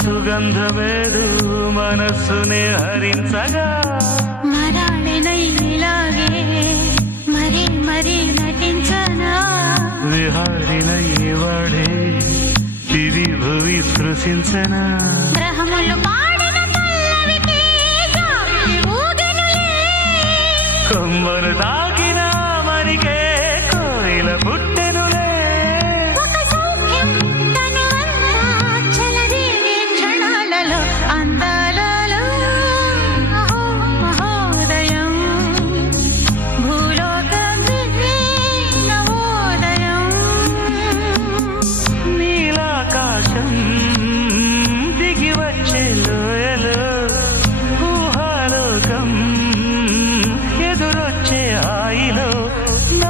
సుగంధమేదు మనస్సునే హరించగా మరాళినైలాగే మరీ మరీ నటించనా విహారినై వాడే దివి భువి స్పృశించనా గ్రహములు పాడిన పల్లవికి జాబిలి ఊగెనులే కొమ్మను తాకి